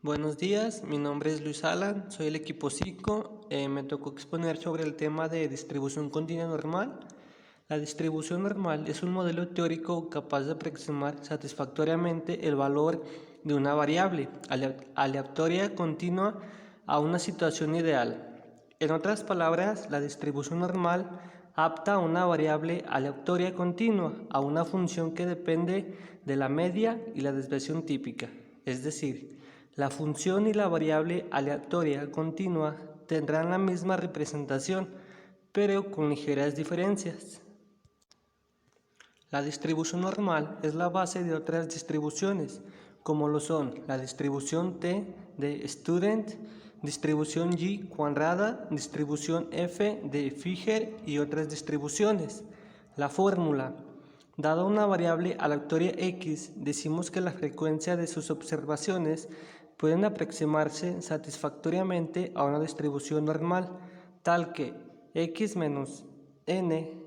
Buenos días, mi nombre es Luis Alan, soy el equipo 5. Me tocó exponer sobre el tema de distribución continua normal. La distribución normal es un modelo teórico capaz de aproximar satisfactoriamente el valor de una variable aleatoria continua a una situación ideal. En otras palabras, la distribución normal apta a una variable aleatoria continua a una función que depende de la media y la desviación típica, es decir, la función y la variable aleatoria continua tendrán la misma representación, pero con ligeras diferencias. La distribución normal es la base de otras distribuciones, como lo son la distribución T de Student, distribución G cuadrada, distribución F de Figer y otras distribuciones. La fórmula: dada una variable aleatoria x, decimos que la frecuencia de sus observaciones pueden aproximarse satisfactoriamente a una distribución normal, tal que x menos n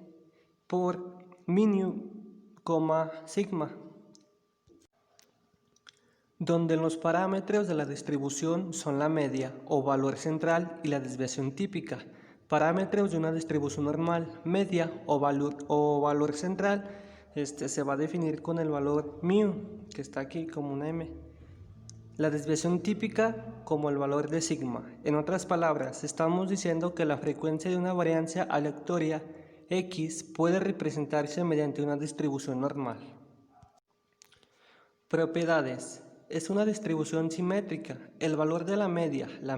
por min, sigma, donde los parámetros de la distribución son la media o valor central y la desviación típica. Parámetros de una distribución normal: media o valor central, se va a definir con el valor mu, que está aquí como una m. La desviación típica como el valor de sigma. En otras palabras, estamos diciendo que la frecuencia de una variancia aleatoria x puede representarse mediante una distribución normal. Propiedades. Es una distribución simétrica. El valor de la media, la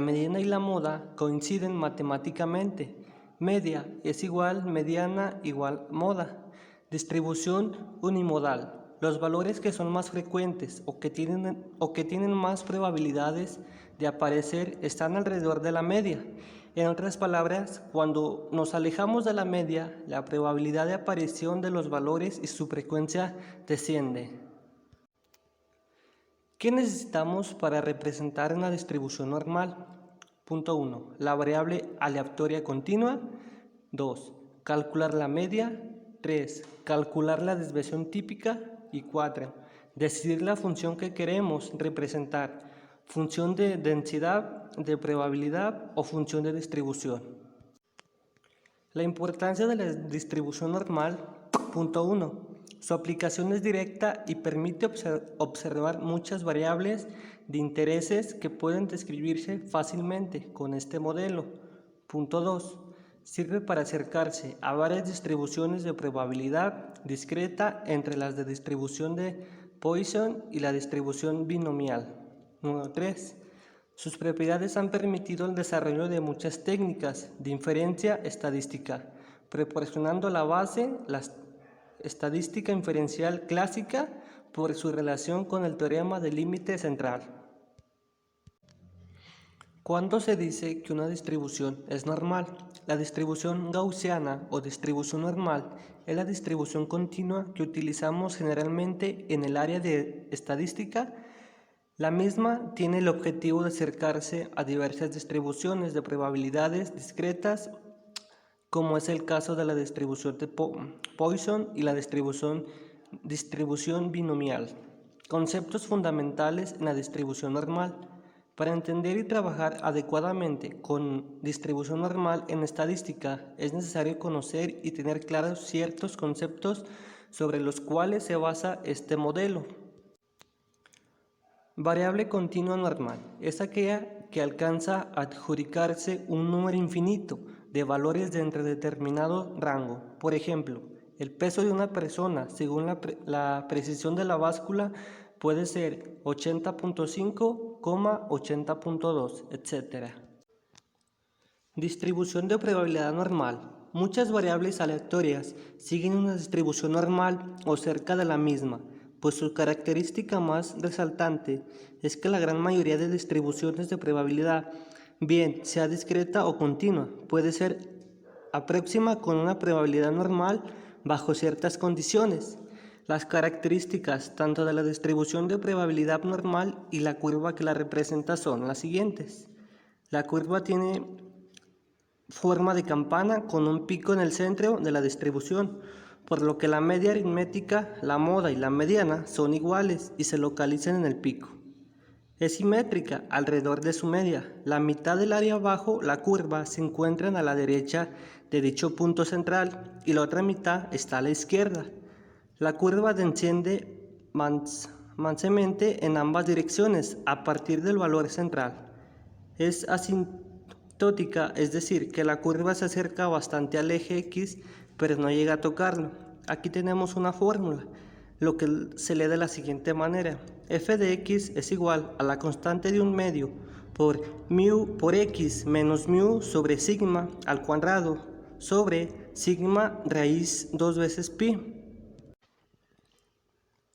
mediana y la moda coinciden matemáticamente. Media es igual mediana igual moda. Distribución unimodal. Los valores que son más frecuentes o que tienen más probabilidades de aparecer están alrededor de la media. En otras palabras, cuando nos alejamos de la media, la probabilidad de aparición de los valores y su frecuencia desciende. ¿Qué necesitamos para representar una distribución normal? Punto 1. La variable aleatoria continua. 2. Calcular la media. 3. Calcular la desviación típica. Y 4. Decidir la función que queremos representar: función de densidad, de probabilidad o función de distribución. La importancia de la distribución normal. Punto 1. Su aplicación es directa y permite observar muchas variables de intereses que pueden describirse fácilmente con este modelo. Punto 2. Sirve para acercarse a varias distribuciones de probabilidad discreta entre las de distribución de Poisson y la distribución binomial. Número 3. Sus propiedades han permitido el desarrollo de muchas técnicas de inferencia estadística, proporcionando la base, la estadística inferencial clásica, por su relación con el teorema del límite central. ¿Cuándo se dice que una distribución es normal? La distribución gaussiana o distribución normal es la distribución continua que utilizamos generalmente en el área de estadística. La misma tiene el objetivo de acercarse a diversas distribuciones de probabilidades discretas, como es el caso de la distribución de Poisson y la distribución binomial. Conceptos fundamentales en la distribución normal. Para entender y trabajar adecuadamente con distribución normal en estadística, es necesario conocer y tener claros ciertos conceptos sobre los cuales se basa este modelo. Variable continua normal es aquella que alcanza a adjudicarse un número infinito de valores dentro de determinado rango. Por ejemplo, el peso de una persona, según la precisión de la báscula, puede ser 80.5, 80.2, etc. Distribución de probabilidad normal. Muchas variables aleatorias siguen una distribución normal o cerca de la misma, pues su característica más resaltante es que la gran mayoría de distribuciones de probabilidad, bien sea discreta o continua, puede ser próxima con una probabilidad normal bajo ciertas condiciones. Las características tanto de la distribución de probabilidad normal y la curva que la representa son las siguientes. La curva tiene forma de campana con un pico en el centro de la distribución. por lo que la media aritmética, la moda y la mediana son iguales y se localizan en el pico. Es simétrica alrededor de su media. La mitad del área bajo la curva se encuentra a la derecha de dicho punto central y la otra mitad está a la izquierda. La curva desciende mansamente en ambas direcciones a partir del valor central. Es asintótica, es decir, que la curva se acerca bastante al eje X, pero no llega a tocarlo. Aquí tenemos una fórmula, lo que se lee de la siguiente manera: f de x es igual a la constante de un medio por mu por x menos mu sobre sigma al cuadrado sobre sigma raíz 2 veces pi.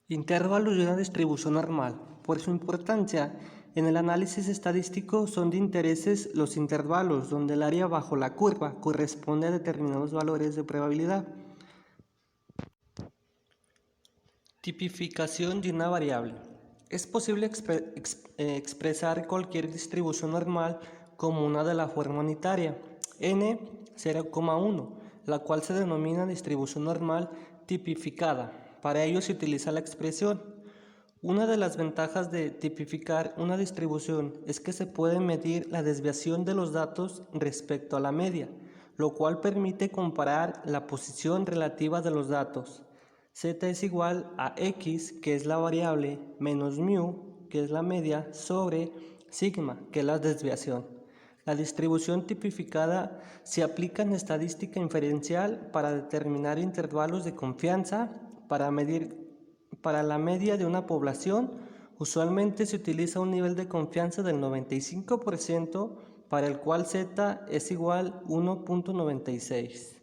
Intervalos de una distribución normal. Por su importancia, en el análisis estadístico son de interés los intervalos donde el área bajo la curva corresponde a determinados valores de probabilidad. Tipificación de una variable. Es posible expresar cualquier distribución normal como una de la forma unitaria n 0,1, la cual se denomina distribución normal tipificada. Para ello se utiliza la expresión. Una de las ventajas de tipificar una distribución es que se puede medir la desviación de los datos respecto a la media, lo cual permite comparar la posición relativa de los datos. Z es igual a x, que es la variable, menos mu, que es la media, sobre sigma, que es la desviación. La distribución tipificada se aplica en estadística inferencial para determinar intervalos de confianza. Para la media de una población, usualmente se utiliza un nivel de confianza del 95%, para el cual Z es igual a 1.96.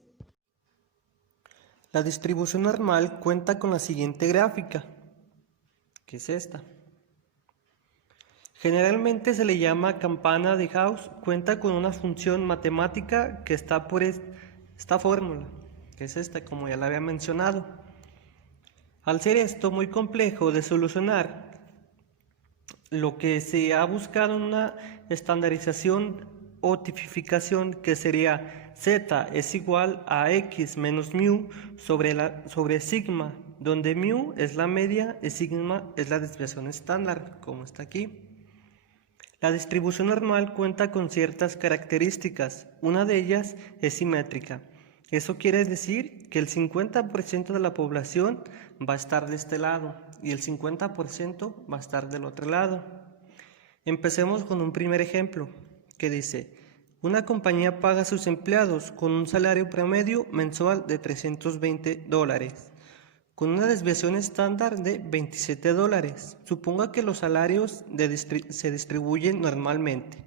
La distribución normal cuenta con la siguiente gráfica, que es esta. Generalmente se le llama campana de Gauss. Cuenta con una función matemática que está por esta fórmula, que es esta, como ya la había mencionado. Al ser esto muy complejo de solucionar, lo que se ha buscado una estandarización o tipificación que sería Z es igual a x menos mu sobre sigma, donde mu es la media y sigma es la desviación estándar, como está aquí. La distribución normal cuenta con ciertas características. Una de ellas es simétrica. Eso quiere decir que el 50% de la población va a estar de este lado y el 50% va a estar del otro lado. Empecemos con un primer ejemplo que dice: una compañía paga a sus empleados con un salario promedio mensual de $320, con una desviación estándar de $27. Suponga que los salarios se distribuyen normalmente.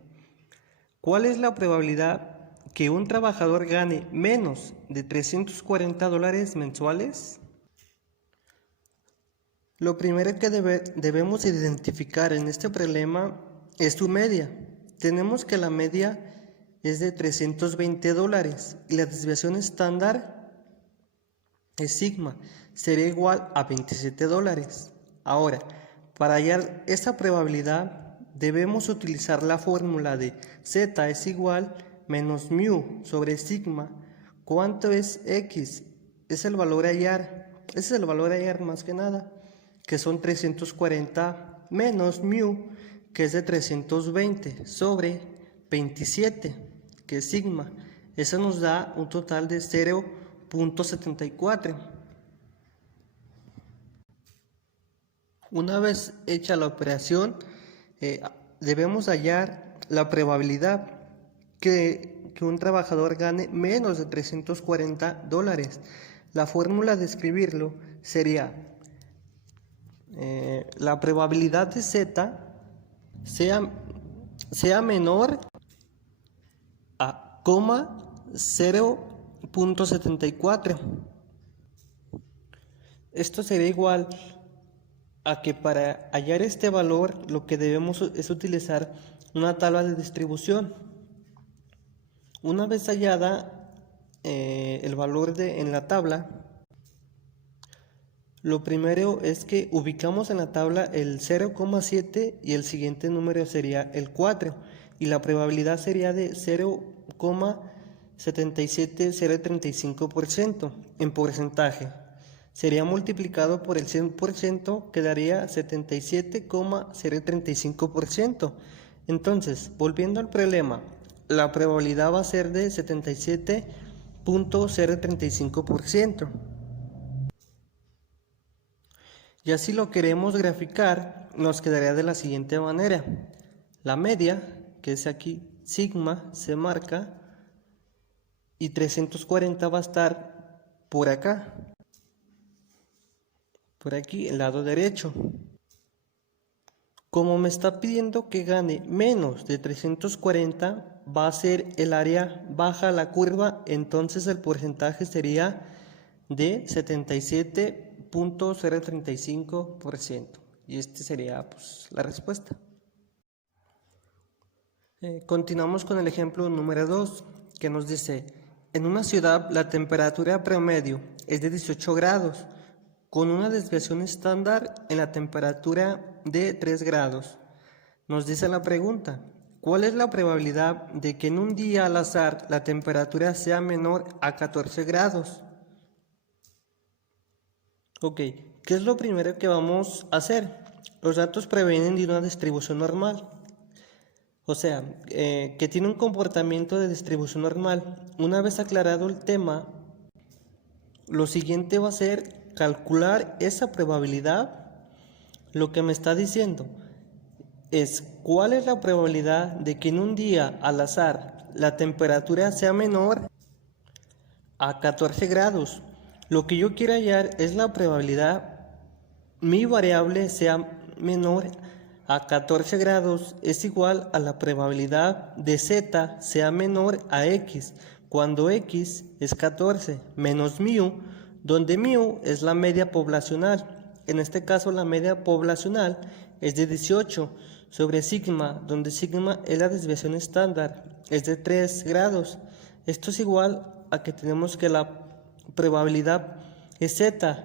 ¿Cuál es la probabilidad que un trabajador gane menos de $340 mensuales? Lo primero que debemos identificar en este problema es su media. Tenemos que la media es de $320 y la desviación estándar es sigma, sería igual a $27. Ahora, para hallar esa probabilidad debemos utilizar la fórmula de Z es igual menos mu sobre sigma. ¿Cuánto es x? Es el valor a hallar. Ese es el valor a hallar más que nada, que son 340 menos mu, que es de 320, sobre 27, que es sigma. Eso nos da un total de 0.74. Una vez hecha la operación, debemos hallar la probabilidad que un trabajador gane menos de $340. La fórmula de escribirlo sería la probabilidad de Z sea menor a 0.74. Esto sería igual a que para hallar este valor lo que debemos es utilizar una tabla de distribución. Una vez hallada el valor en la tabla, lo primero es que ubicamos en la tabla el 0,7 y el siguiente número sería el 4 y la probabilidad sería de 0,7 77,035% en porcentaje. Sería multiplicado por el 100%, quedaría 77,035%. Entonces, volviendo al problema, la probabilidad va a ser de 77,035%. Ya si lo queremos graficar, nos quedaría de la siguiente manera. La media, que es aquí, sigma, se marca, y 340 va a estar por acá, por aquí, el lado derecho. Como me está pidiendo que gane menos de 340, va a ser el área baja a la curva, entonces el porcentaje sería de 77,035%. Y este sería pues la respuesta. Continuamos con el ejemplo número 2, que nos dice: en una ciudad la temperatura promedio es de 18 grados, con una desviación estándar en la temperatura de 3 grados. Nos dice la pregunta: ¿cuál es la probabilidad de que en un día al azar la temperatura sea menor a 14 grados? Ok, ¿qué es lo primero que vamos a hacer? Los datos provienen de una distribución normal. O sea, que tiene un comportamiento de distribución normal. Una vez aclarado el tema, lo siguiente va a ser calcular esa probabilidad. Lo que me está diciendo es cuál es la probabilidad de que en un día al azar la temperatura sea menor a 14 grados. Lo que yo quiero hallar es la probabilidad, mi variable sea menor a 14 grados es igual a la probabilidad de z sea menor a x, cuando x es 14, menos mu, donde mu es la media poblacional. En este caso la media poblacional es de 18 sobre sigma, donde sigma es la desviación estándar, es de 3 grados. Esto es igual a que tenemos que la probabilidad es z,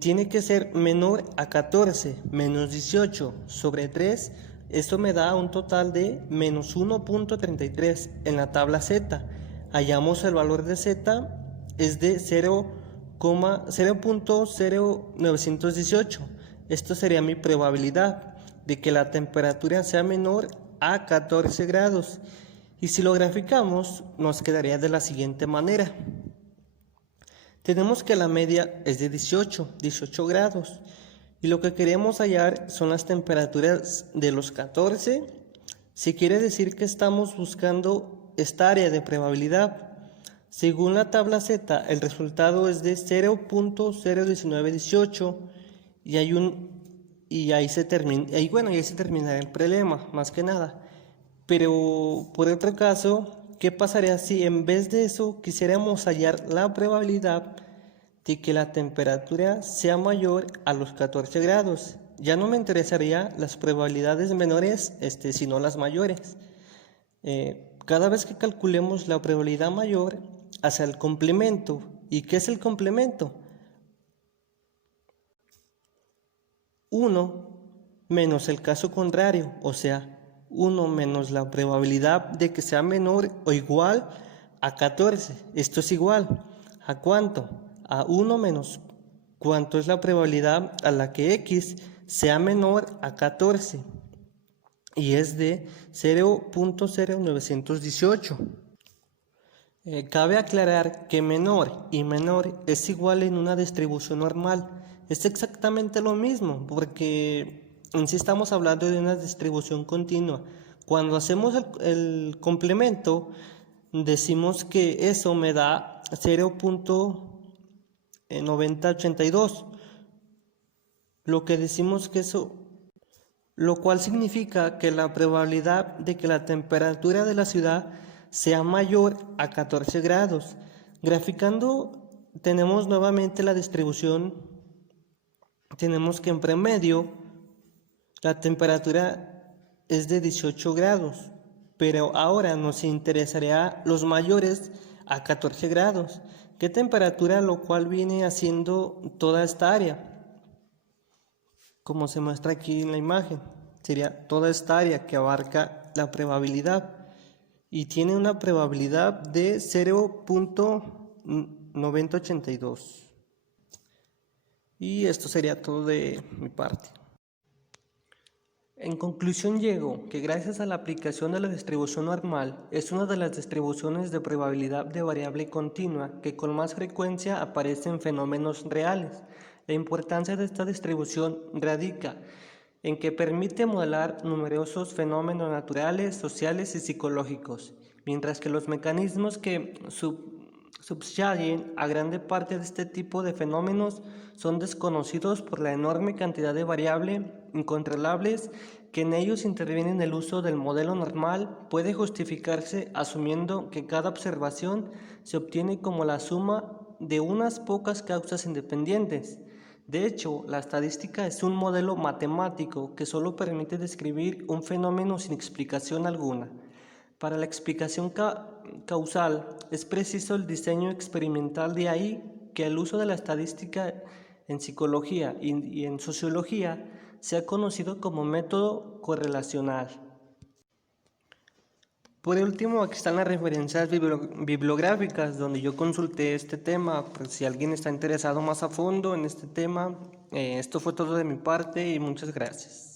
tiene que ser menor a 14, menos 18 sobre 3, esto me da un total de menos 1,33 en la tabla z. Hallamos el valor de z, es de 0,0918. Esto sería mi probabilidad de que la temperatura sea menor a 14 grados. Y si lo graficamos, nos quedaría de la siguiente manera. Tenemos que la media es de 18 grados, y lo que queremos hallar son las temperaturas de los 14, si quiere decir que estamos buscando esta área de probabilidad. Según la tabla Z, el resultado es de 0,01918, y ahí se termina el problema, más que nada. Pero por otro caso, ¿qué pasaría si en vez de eso quisiéramos hallar la probabilidad de que la temperatura sea mayor a los 14 grados? Ya no me interesaría las probabilidades menores, sino las mayores. Cada vez que calculemos la probabilidad mayor hacia el complemento. ¿Y qué es el complemento? 1 menos el caso contrario, o sea, 1 menos la probabilidad de que sea menor o igual a 14. Esto es igual ¿a cuánto? A 1 menos cuánto es la probabilidad a la que x sea menor a 14. Y es de 0,0918. Cabe aclarar que menor y menor es igual en una distribución normal. Es exactamente lo mismo, porque en sí estamos hablando de una distribución continua. Cuando hacemos el complemento, decimos que eso me da 0,9082. Lo que decimos que eso, lo cual significa que la probabilidad de que la temperatura de la ciudad sea mayor a 14 grados. Graficando, tenemos nuevamente la distribución. Tenemos que en promedio la temperatura es de 18 grados, pero ahora nos interesaría los mayores a 14 grados. ¿Qué temperatura? Lo cual viene haciendo toda esta área, como se muestra aquí en la imagen. Sería toda esta área que abarca la probabilidad. y tiene una probabilidad de 0.9082. Y esto sería todo de mi parte. En conclusión llego que gracias a la aplicación de la distribución normal es una de las distribuciones de probabilidad de variable continua que con más frecuencia aparece en fenómenos reales. La importancia de esta distribución radica en que permite modelar numerosos fenómenos naturales, sociales y psicológicos, mientras que los mecanismos que subyayen a grande parte de este tipo de fenómenos son desconocidos por la enorme cantidad de variables incontrolables que en ellos intervienen. El uso del modelo normal puede justificarse asumiendo que cada observación se obtiene como la suma de unas pocas causas independientes. De hecho, la estadística es un modelo matemático que solo permite describir un fenómeno sin explicación alguna. Para la explicación causal es preciso el diseño experimental, de ahí que el uso de la estadística en psicología y en sociología sea conocido como método correlacional. Por último, aquí están las referencias bibliográficas donde yo consulté este tema, por si alguien está interesado más a fondo en este tema. Esto fue todo de mi parte y muchas gracias.